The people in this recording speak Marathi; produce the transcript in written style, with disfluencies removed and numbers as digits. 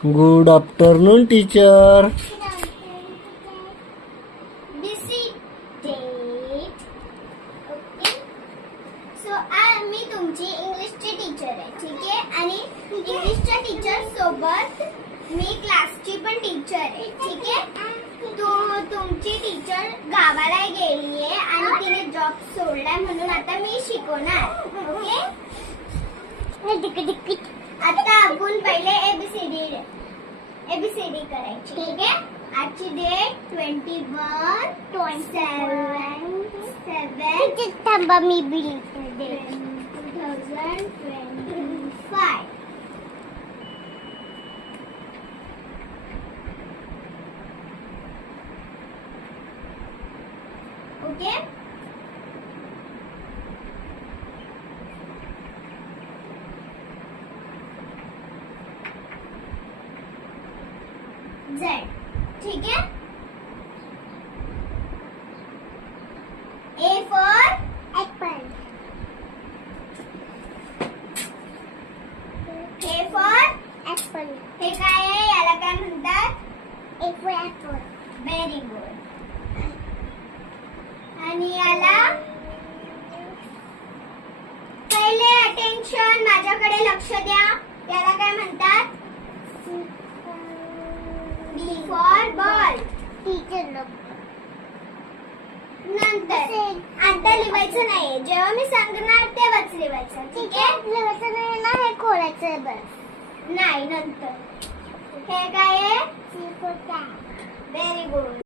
Good afternoon, teacher. Busy date. Okay. So मी तुमची इंग्लिशची टीचर आहे, ठीक आहे. आणि इंग्लिशच्या टीचर सोबत मी क्लासची पण टीचर आहे, ठीक आहे. तुमची टीचर गावाला गेली आहे आणि तिने जॉब सोडलाय, म्हणून आता मी शिकवणार. ओके. आता आपण पहिले एबीसीडी करायची, ठीक आहे. आजची डेट 21/7/7 थांबा मी बी लिहिते. 2025. ओके. Z, ठीक है. A for Apple. A for Apple. हे काय आहे, याला काय म्हणतात? A for apple. Very good. आणि याला पहिले अटेन्शन, माझ्याकडे लक्ष द्या. याला काय म्हणतात? B for ball. Teacher look. नंतर आता लिहायचं नाही, जेव्हा मी सांगणार तेव्हाच लिहायचं, ठीक आहे. लिहायचं नाही ना, हे खोलायचं बस. नाही, नंतर हे काय आहे? C for cat. Very good.